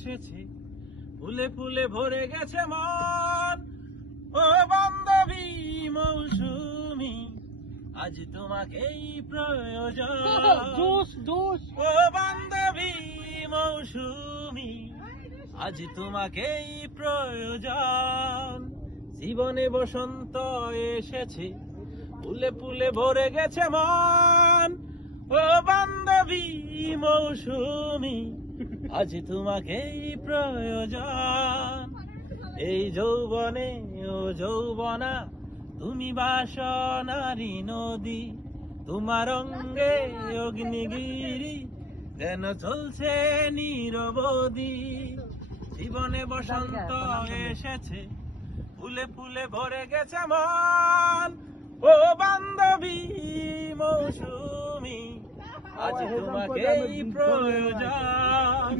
এসেছে, ফুলে ফুলে ভরে গেছে মন। ও বান্ধবী মৌসুমী, আজ তোমাকেই প্রয়োজন। ও বান্ধবী মৌসুমী, আজ তোমাকেই প্রয়োজন। জীবনে বসন্ত এসেছে, ফুলে ফুলে ভরে গেছে মন। ও বান্ধবী মৌসুমী, আজ তোমাকেই প্রয়োজন। এই যৌবনে ও যৌবনা, তুমি বাসনারি নদী, তোমার অঙ্গে অগ্নিগিরি যেন চলছে নিরবধি। জীবনে বসন্ত এসেছে, ফুলে ফুলে ভরে গেছে মন। ও বান্ধবী মৌসুমী, আজ তোমাকেই প্রয়োজন।